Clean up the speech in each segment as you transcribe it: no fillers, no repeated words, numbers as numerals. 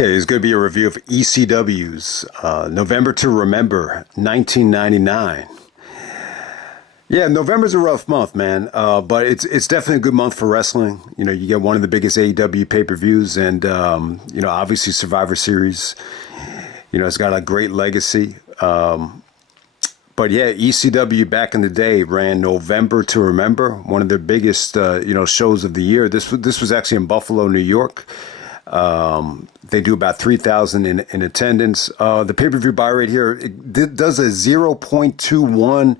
Okay, it's going to be a review of ECW's November to Remember 1999. Yeah, November's a rough month, man, but it's definitely a good month for wrestling. You know, you get one of the biggest AEW pay-per-views and, obviously Survivor Series. You know, it's got a great legacy. But yeah, ECW back in the day ran November to Remember, one of their biggest, shows of the year. This was actually in Buffalo, New York. They do about 3,000 in attendance. The pay-per-view buy rate here, it does a 0.21.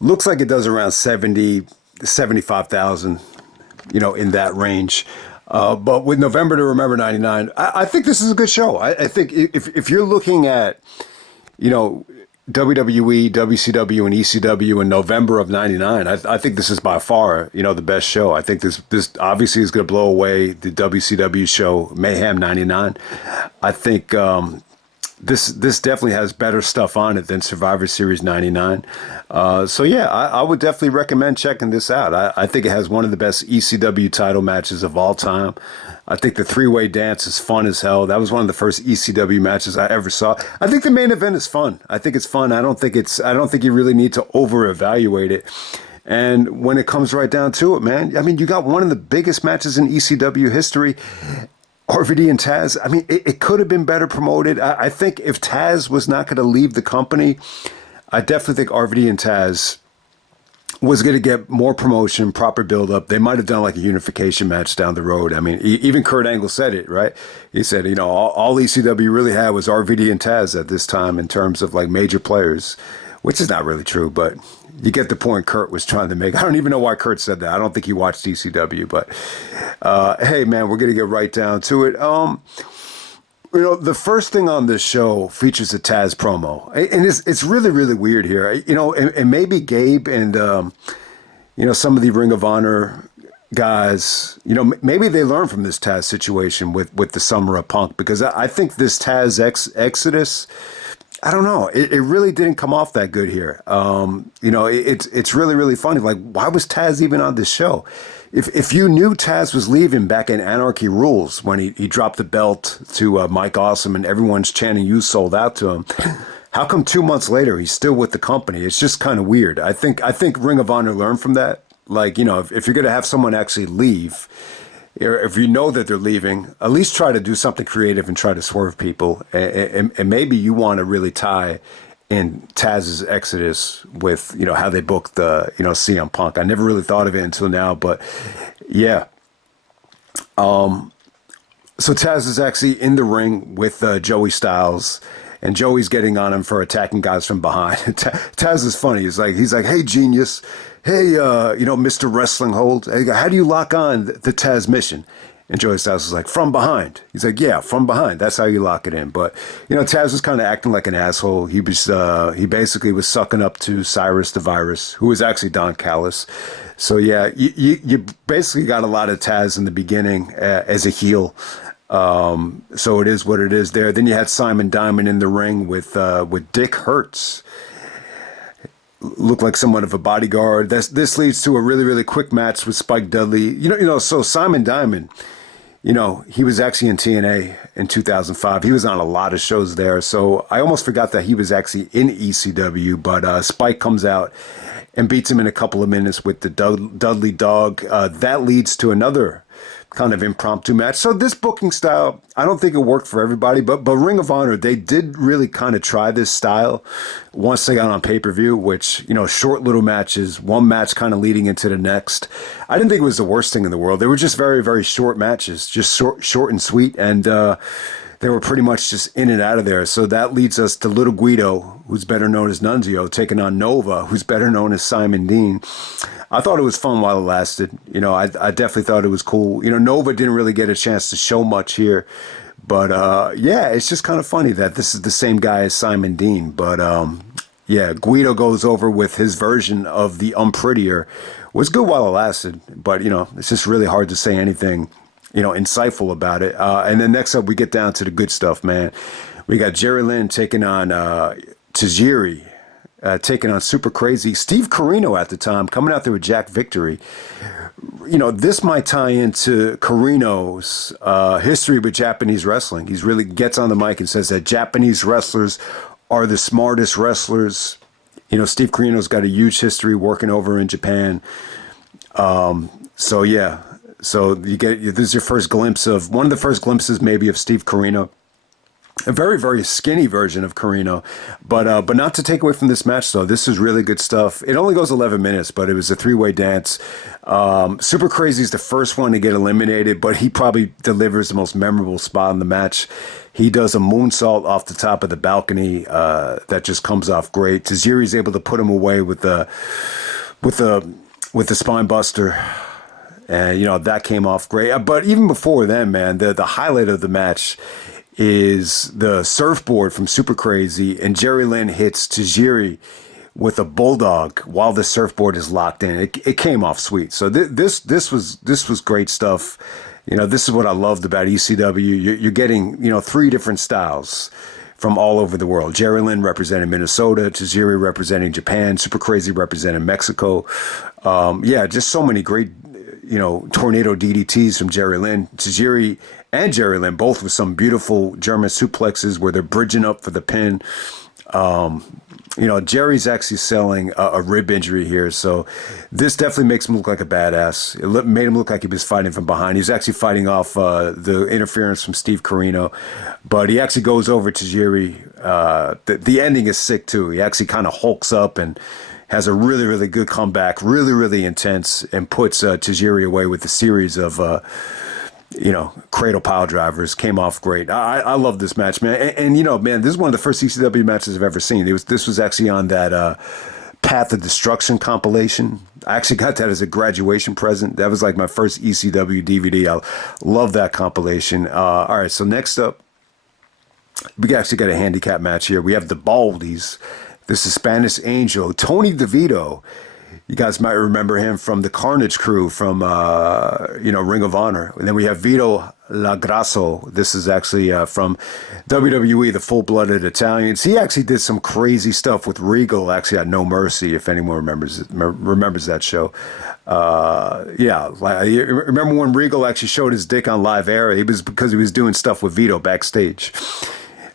Looks like it does around 75,000, in that range. But with November to Remember 99, I think this is a good show. I think if you're looking at, WWE, WCW, and ECW in November of 99, I think this is by far, the best show. I think this obviously is going to blow away the WCW show, Mayhem 99. I think this definitely has better stuff on it than Survivor Series 99. So yeah, I would definitely recommend checking this out. I think it has one of the best ECW title matches of all time. I think the three-way dance is fun as hell. That was one of the first ECW matches I ever saw. I think the main event is fun. I think it's fun. I don't think you really need to over-evaluate it. And when it comes right down to it, man, I mean, you got one of the biggest matches in ECW history. RVD and Taz, I mean, it could have been better promoted. I think if Taz was not going to leave the company, I definitely think RVD and Taz was going to get more promotion, proper build-up. They might have done like a unification match down the road. I mean, even Kurt Angle said it, right? He said, all ECW really had was RVD and Taz at this time in terms of like major players, which is not really true, but you get the point Kurt was trying to make. I don't even know why Kurt said that. I don't think he watched ECW, but hey, man, we're going to get right down to it. The first thing on this show features a Taz promo, and it's really, really weird here. And maybe Gabe and, some of the Ring of Honor guys, maybe they learned from this Taz situation with the Summer of Punk, because I think this Taz exodus, I don't know. It really didn't come off that good here. It's really, really funny. Like, why was Taz even on this show? If you knew Taz was leaving back in Anarchy Rules when he dropped the belt to Mike Awesome and everyone's chanting "You sold out" to him, how come 2 months later he's still with the company? It's just kind of weird. I think Ring of Honor learned from that. Like, if you're going to have someone actually leave, if you know that they're leaving, at least try to do something creative and try to swerve people. And maybe you want to really tie in Taz's exodus with, how they booked the, CM Punk. I never really thought of it until now, but yeah. So Taz is actually in the ring with Joey Styles, and Joey's getting on him for attacking guys from behind. Taz is funny. He's like, "Hey, genius. Hey, Mr. Wrestling Hold. Hey, how do you lock on the Taz mission?" And Joey Styles is like, "From behind." He's like, "Yeah, from behind. That's how you lock it in." But, Taz was kind of acting like an asshole. He basically was sucking up to Cyrus the Virus, who was actually Don Callis. So, yeah, you basically got a lot of Taz in the beginning as a heel. So it is what it is there. Then you had Simon Diamond in the ring with Dick Hertz. Looked like somewhat of a bodyguard. This leads to a really, really quick match with Spike Dudley. So Simon Diamond, he was actually in TNA in 2005. He was on a lot of shows there. So I almost forgot that he was actually in ECW, but Spike comes out and beats him in a couple of minutes with the Dudley Dog. That leads to another kind of impromptu match. So this booking style, I don't think it worked for everybody, but Ring of Honor, they did really kind of try this style once they got on pay-per-view, which, short little matches, one match kind of leading into the next. I didn't think it was the worst thing in the world. They were just very, very short matches, just short and sweet, and they were pretty much just in and out of there. So that leads us to Little Guido, who's better known as Nunzio, taking on Nova, who's better known as Simon Dean. I thought it was fun while it lasted. I definitely thought it was cool. Nova didn't really get a chance to show much here. But, yeah, it's just kind of funny that this is the same guy as Simon Dean. But, yeah, Guido goes over with his version of the Unprettier. Was good while it lasted. But, it's just really hard to say anything, insightful about it. And then next up, we get down to the good stuff, man. We got Jerry Lynn taking on Tajiri. taking on Super Crazy. Steve Corino at the time coming out there with Jack Victory. This might tie into Corino's history with Japanese wrestling. He's really gets on the mic and says that Japanese wrestlers are the smartest wrestlers. Steve Corino's got a huge history working over in Japan. So you this is your first glimpse of one of the first glimpses maybe of Steve Corino. A very, very skinny version of Corino, but not to take away from this match, though. This is really good stuff. It only goes 11 minutes, but it was a three-way dance. Super Crazy is the first one to get eliminated, but he probably delivers the most memorable spot in the match. He does a moonsault off the top of the balcony that just comes off great. Tajiri's able to put him away with the spine buster. And, that came off great. But even before then, man, the highlight of the match is the surfboard from Super Crazy, and Jerry Lynn hits Tajiri with a bulldog while the surfboard is locked in. It came off sweet. So this was great stuff. This is what I loved about ECW. You're getting three different styles from all over the world. Jerry Lynn representing Minnesota, Tajiri representing Japan, Super Crazy representing Mexico. Just so many great tornado DDTs from Jerry Lynn. Tajiri and Jerry Lynn, both with some beautiful German suplexes where they're bridging up for the pin. Jerry's actually selling a rib injury here, so this definitely makes him look like a badass. It made him look like he was fighting from behind. He's actually fighting off the interference from Steve Corino, but he actually goes over Tajiri. The ending is sick, too. He actually kind of hulks up and has a really, really good comeback, really, really intense, and puts Tajiri away with a series of cradle pile drivers. Came off great. I love this match, man. And man, this is one of the first ECW matches I've ever seen. This was actually on that Path of Destruction compilation. I actually got that as a graduation present. That was like my first ECW DVD. I love that compilation. All right, so next up, we actually got a handicap match here. We have the Baldies. This is Spanish Angel, Tony DeVito. You guys might remember him from the Carnage Crew from, Ring of Honor. And then we have Vito Lagrasso. This is actually from WWE, the Full-Blooded Italians. He actually did some crazy stuff with Regal, actually at No Mercy, if anyone remembers that show. Remember when Regal actually showed his dick on live air? It was because he was doing stuff with Vito backstage.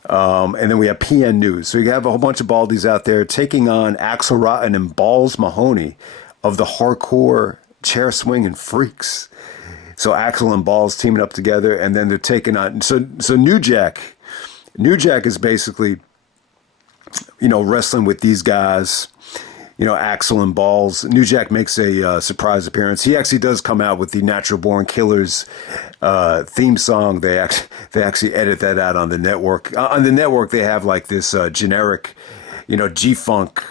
And then we have PN News. So you have a whole bunch of Baldies out there taking on Axel Rotten and Balls Mahoney of the Hardcore Chair Swinging Freaks. So Axel and Balls teaming up together, and then they're taking on. So New Jack is basically, wrestling with these guys. Axel and Balls. New Jack makes a surprise appearance. He actually does come out with the Natural Born Killers theme song. They actually edit that out on the network. On the network, they have like this generic, G-Funk,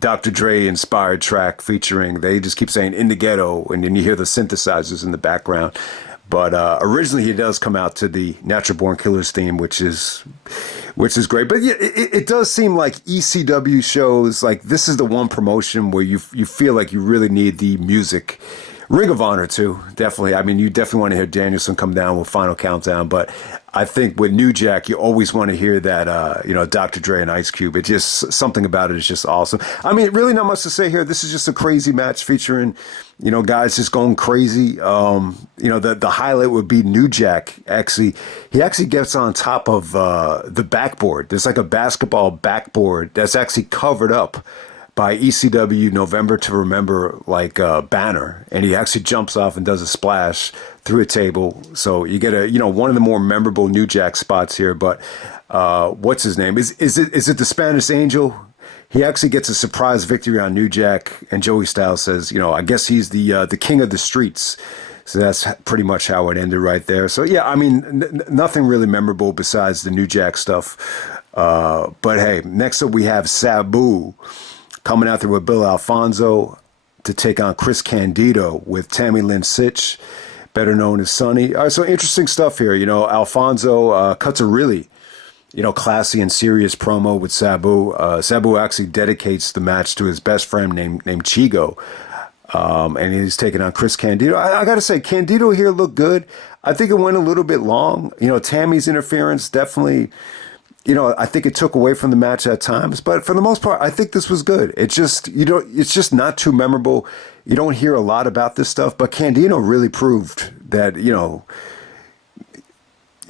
Dr. Dre inspired track featuring. They just keep saying "In the Ghetto," and then you hear the synthesizers in the background. But originally, he does come out to the Natural Born Killers theme, which is great. But yeah, it does seem like ECW shows, like this is the one promotion where you feel like you really need the music. Ring of Honor too, definitely. I mean, you definitely want to hear Danielson come down with Final Countdown, but I think with New Jack, you always want to hear that, Dr. Dre and Ice Cube. It just, something about it is just awesome. I mean, really not much to say here. This is just a crazy match featuring, guys just going crazy. The highlight would be New Jack. He actually gets on top of the backboard. There's like a basketball backboard that's actually covered up by ECW November to Remember banner, and he actually jumps off and does a splash through a table. So you get one of the more memorable New Jack spots here. But what's his name? Is it the Spanish Angel? He actually gets a surprise victory on New Jack, and Joey Styles says, I guess he's the king of the streets. So that's pretty much how it ended right there. So yeah, I mean, nothing really memorable besides the New Jack stuff. But hey, next up we have Sabu coming out there with Bill Alfonso to take on Chris Candido with Tammy Lynn Sitch, better known as Sonny. All right, so interesting stuff here. Alfonso cuts a really, classy and serious promo with Sabu. Sabu actually dedicates the match to his best friend named Chigo. And he's taking on Chris Candido. I got to say, Candido here looked good. I think it went a little bit long. Tammy's interference definitely I think it took away from the match at times, but for the most part, I think this was good. It's just not too memorable. You don't hear a lot about this stuff, but Candido really proved that,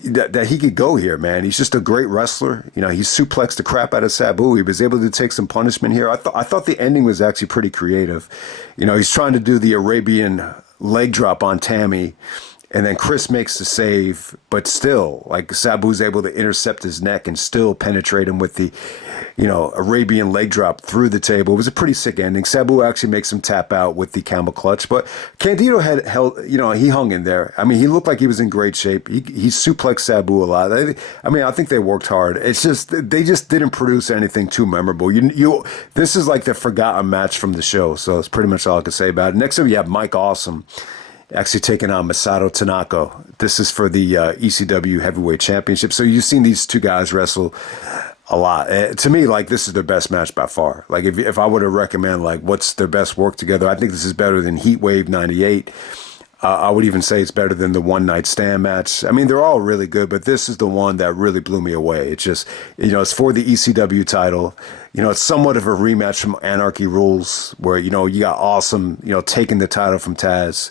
that he could go here, man. He's just a great wrestler. He suplexed the crap out of Sabu. He was able to take some punishment here. I thought the ending was actually pretty creative. He's trying to do the Arabian leg drop on Tammy, and then Chris makes the save, but still, like, Sabu's able to intercept his neck and still penetrate him with the, Arabian leg drop through the table. It was a pretty sick ending. Sabu actually makes him tap out with the camel clutch, but Candido had held, he hung in there. I mean, he looked like he was in great shape. He suplexed Sabu a lot. I think they worked hard. It's just, they just didn't produce anything too memorable. This is like the forgotten match from the show, so it's pretty much all I can say about it. Next up, you have Mike Awesome actually taking on Masato Tanaka. This is for the ECW Heavyweight Championship. So you've seen these two guys wrestle a lot. To me, like, this is their best match by far. Like, if I were to recommend, like, what's their best work together, I think this is better than Heatwave 98. I would even say it's better than the One Night Stand match. I mean, they're all really good, but this is the one that really blew me away. It's just, it's for the ECW title. It's somewhat of a rematch from Anarchy Rules, where, you got Awesome, taking the title from Taz.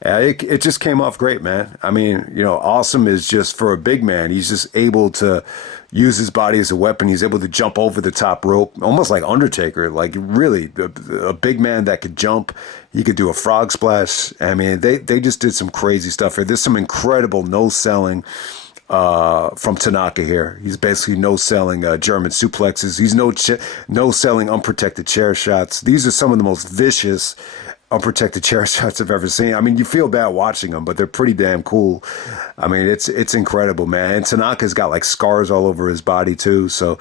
It just came off great, man. I mean, Awesome is just, for a big man, he's just able to use his body as a weapon. He's able to jump over the top rope, almost like Undertaker, like, really a big man that could jump. He could do a frog splash. I mean, they just did some crazy stuff here. There's some incredible no-selling from Tanaka here. He's basically no-selling German suplexes. He's no-selling unprotected chair shots. These are some of the most vicious unprotected chair shots I've ever seen. I mean, you feel bad watching them, but they're pretty damn cool. I mean, it's incredible, man. And Tanaka's got like scars all over his body too. So,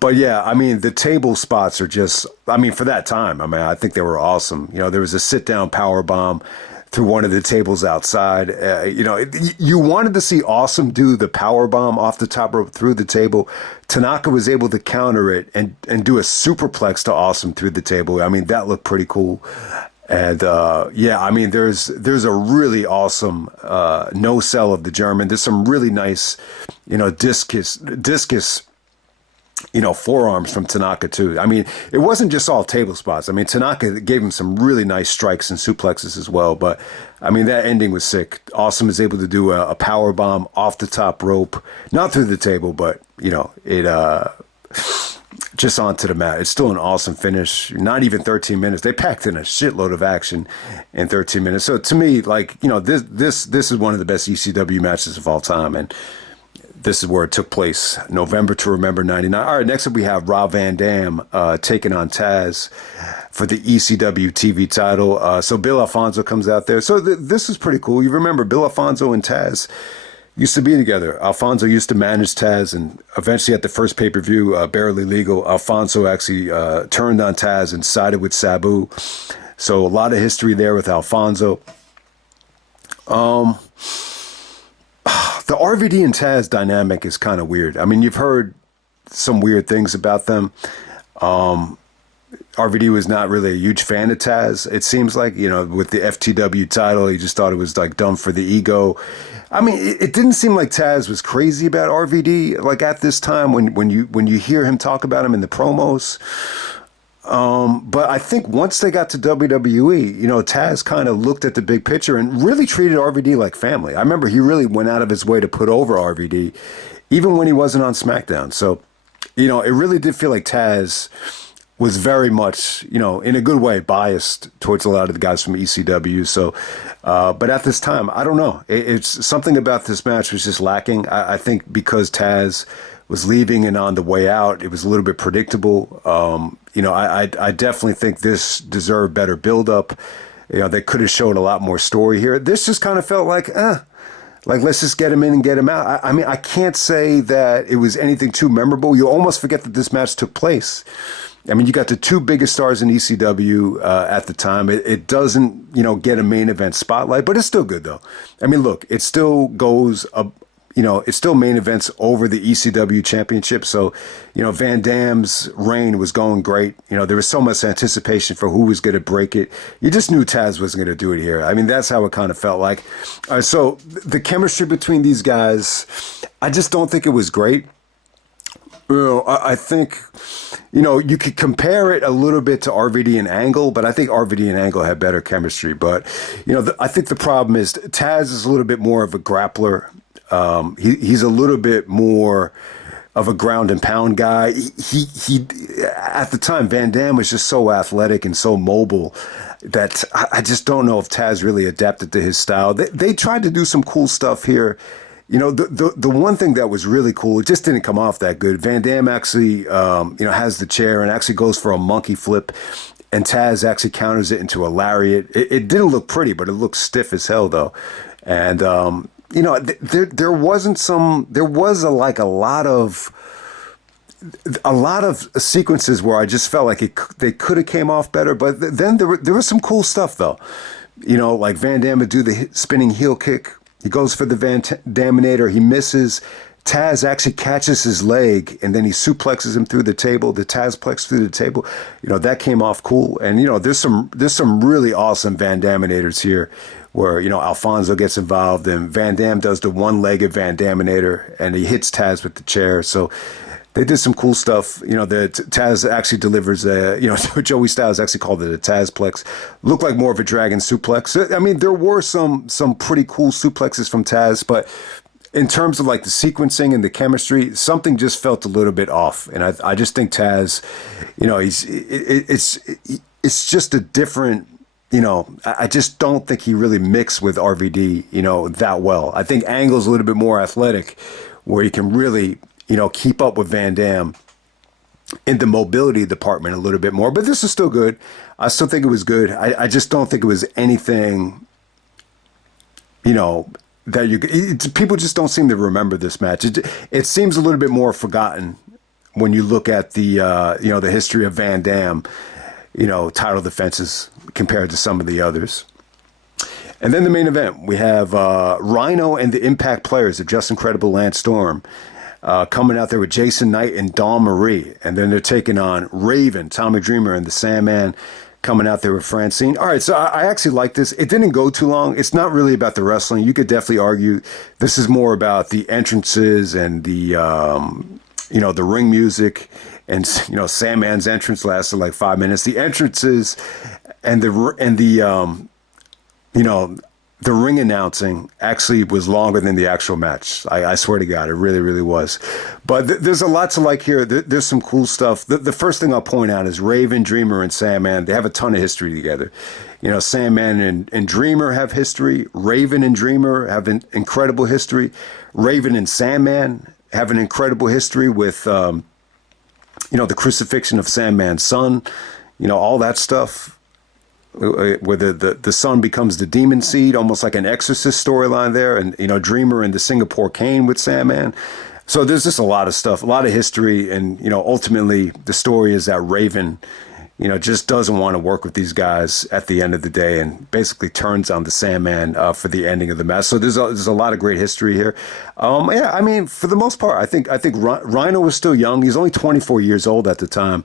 but yeah, I mean, the table spots are just, I mean, for that time, I mean, I think they were awesome. There was a sit-down power bomb through one of the tables outside. You wanted to see Awesome do the power bomb off the top rope through the table. Tanaka was able to counter it and do a superplex to Awesome through the table. I mean, that looked pretty cool. And I mean, there's a really awesome no sell of the German. There's some really nice, discus, forearms from Tanaka too. I mean, it wasn't just all table spots. I mean, Tanaka gave him some really nice strikes and suplexes as well. But I mean, that ending was sick. Awesome is able to do a power bomb off the top rope, not through the table, but it just onto the mat. It's still an awesome finish. Not even 13 minutes. They packed in a shitload of action in 13 minutes. So to me, like, this is one of the best ECW matches of all time. And this is where it took place. November to Remember 99. All right, next up we have Rob Van Dam taking on Taz for the ECW TV title. So Bill Alfonso comes out there. So this is pretty cool. You remember Bill Alfonso and Taz used to be together. Alfonso used to manage Taz, and eventually at the first pay-per-view, Barely Legal, Alfonso actually turned on Taz and sided with Sabu. So a lot of history there with Alfonso. The RVD and Taz dynamic is kind of weird. I mean, you've heard some weird things about them. RVD was not really a huge fan of Taz. It seems like, with the FTW title, he just thought it was like done for the ego. I mean, it didn't seem like Taz was crazy about RVD, like at this time when you hear him talk about him in the promos. But I think once they got to WWE, Taz kind of looked at the big picture and really treated RVD like family. I remember he really went out of his way to put over RVD, even when he wasn't on SmackDown. So, it really did feel like Taz was very much, in a good way, biased towards a lot of the guys from ECW. So, but at this time, I don't know. It's something about this match was just lacking. I think because Taz was leaving and on the way out, it was a little bit predictable. I definitely think this deserved better build-up. They could have showed a lot more story here. This just kind of felt like, let's just get him in and get him out. I mean, I can't say that it was anything too memorable. You almost forget that this match took place. I mean, you got the two biggest stars in ECW at the time. It doesn't, get a main event spotlight, but it's still good, though. I mean, look, it still goes, it still main events over the ECW championship. So, Van Dam's reign was going great. There was so much anticipation for who was going to break it. You just knew Taz wasn't going to do it here. I mean, that's how it kind of felt like. So the chemistry between these guys, I just don't think it was great. Well, I think, you could compare it a little bit to RVD and Angle, but I think RVD and Angle have better chemistry. But, I think the problem is Taz is a little bit more of a grappler. He's a little bit more of a ground and pound guy. He at the time, Van Dam was just so athletic and so mobile that I just don't know if Taz really adapted to his style. They tried to do some cool stuff here. The one thing that was really cool, it just didn't come off that good. Van Dam actually, has the chair and actually goes for a monkey flip, and Taz actually counters it into a lariat. It didn't look pretty, but it looked stiff as hell though. And, there was a lot of sequences where I just felt like they could have came off better, but then there was some cool stuff though. Like Van Dam would do the spinning heel kick. He goes for the Van Daminator. He misses. Taz actually catches his leg, and then he suplexes him through the table. The Tazplex through the table. That came off cool. And there's some really awesome Van Daminators here, where Alfonso gets involved, and Van Dam does the one-legged Van Daminator, and he hits Taz with the chair. So they did some cool stuff. The Taz actually delivers Joey Styles actually called it a Tazplex. Looked like more of a dragon suplex. I mean, there were some pretty cool suplexes from Taz, but in terms of like the sequencing and the chemistry, something just felt a little bit off. And I just think Taz, it's just a different. I just don't think he really mixed with RVD, that well. I think Angle's a little bit more athletic, where he can really keep up with Van Dam in the mobility department a little bit more. But this is still good. I still think it was good. I just don't think it was anything, that people just don't seem to remember this match. It seems a little bit more forgotten when you look at the, the history of Van Dam, title defenses compared to some of the others. And then the main event, we have Rhino and the Impact Players of Just Incredible Lance Storm. Coming out there with Jason Knight and Dawn Marie. And then they're taking on Raven, Tommy Dreamer, and the Sandman, coming out there with Francine. All right, so I actually like this. It didn't go too long. It's not really about the wrestling. You could definitely argue this is more about the entrances and the, the ring music. And, Sandman's entrance lasted like 5 minutes. The entrances and the ring announcing actually was longer than the actual match. I swear to God, it really, really was. But there's a lot to like here. There's some cool stuff. The first thing I'll point out is Raven, Dreamer, and Sandman. They have a ton of history together. Sandman and Dreamer have history. Raven and Dreamer have an incredible history. Raven and Sandman have an incredible history with, the crucifixion of Sandman's son. All that stuff. Where the son becomes the demon seed, almost like an Exorcist storyline there, and Dreamer and the Singapore Cane with Sandman. So there's just a lot of stuff, a lot of history, and ultimately the story is that Raven, just doesn't want to work with these guys at the end of the day, and basically turns on the Sandman for the ending of the match. So there's a lot of great history here. I mean, for the most part, I think Rhino was still young. He's only 24 years old at the time.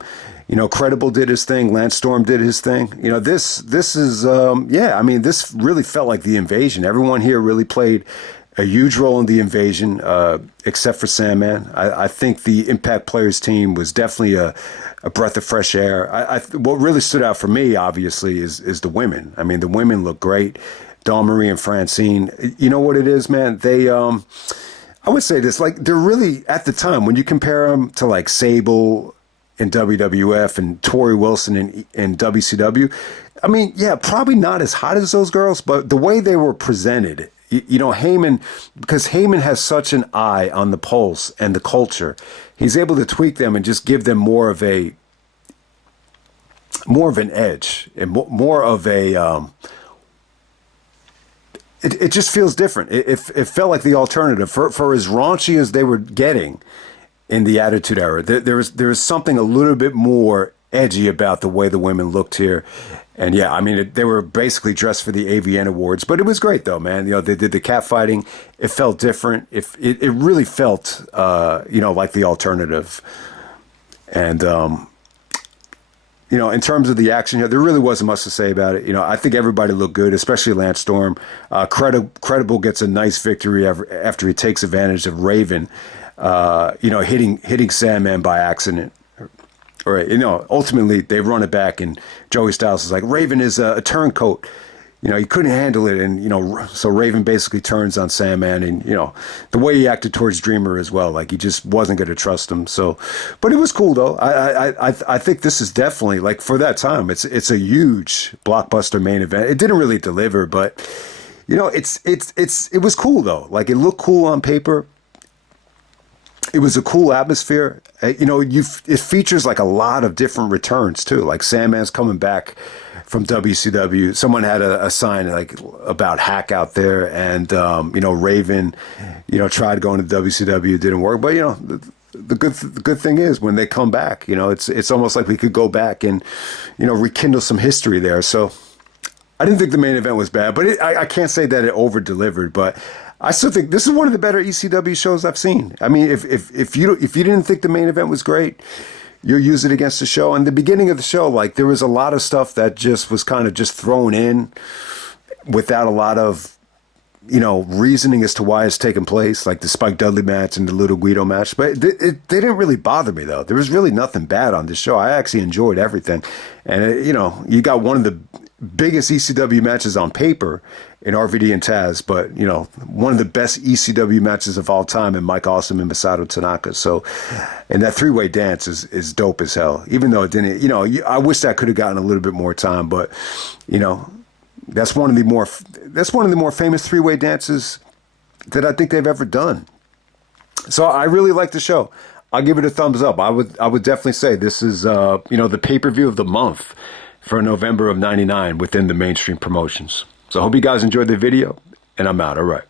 Credible did his thing. Lance Storm did his thing. This is, this really felt like the Invasion. Everyone here really played a huge role in the Invasion, except for Sandman. I think the Impact Players team was definitely a breath of fresh air. What really stood out for me, obviously, is the women. I mean, the women look great. Dawn Marie and Francine. You know what it is, man? They, I would say this, like, they're really, at the time, when you compare them to, like, Sable in WWF and Tori Wilson in WCW. I mean, yeah, probably not as hot as those girls, but the way they were presented, Heyman, because Heyman has such an eye on the pulse and the culture, he's able to tweak them and just give them more of an edge and more of a, it just feels different. It felt like the alternative for as raunchy as they were getting in the Attitude Era. There was something a little bit more edgy about the way the women looked here. And yeah, I mean, they were basically dressed for the AVN Awards, but it was great though, man. They did the cat fighting. It felt different. It really felt, like the alternative. And, in terms of the action here, there really wasn't much to say about it. I think everybody looked good, especially Lance Storm. Credible gets a nice victory after he takes advantage of Raven. hitting Sandman by accident. Or, ultimately they run it back, and Joey Styles is like, Raven is a turncoat. He couldn't handle it, and so Raven basically turns on Sandman, and the way he acted towards Dreamer as well, like he just wasn't going to trust him. So, but it was cool though. I think this is definitely, like, for that time, it's a huge blockbuster main event. It didn't really deliver, but it was cool though. Like, it looked cool on paper. It was a cool atmosphere. It features like a lot of different returns too. Like Sandman's coming back from WCW. Someone had a sign like about Hack out there, and Raven, tried going to WCW, didn't work. But the good thing is when they come back, it's almost like we could go back and rekindle some history there. So I didn't think the main event was bad, but I can't say that it over delivered, but I still think this is one of the better ECW shows I've seen. I mean, if you didn't think the main event was great, you'll use it against the show. And the beginning of the show, like, there was a lot of stuff that just was kind of just thrown in without a lot of, reasoning as to why it's taking place, like the Spike Dudley match and the Little Guido match. But they didn't really bother me, though. There was really nothing bad on this show. I actually enjoyed everything. And, you got one of the biggest ECW matches on paper in RVD and Taz, but one of the best ECW matches of all time in Mike Awesome and Masato Tanaka. So, and that three-way dance is dope as hell. Even though it didn't, I wish that could have gotten a little bit more time, but that's one of the more famous three-way dances that I think they've ever done. So I really like the show. I'll give it a thumbs up. I would definitely say this is the pay-per-view of the month for November of '99 within the mainstream promotions. So I hope you guys enjoyed the video, and I'm out. All right.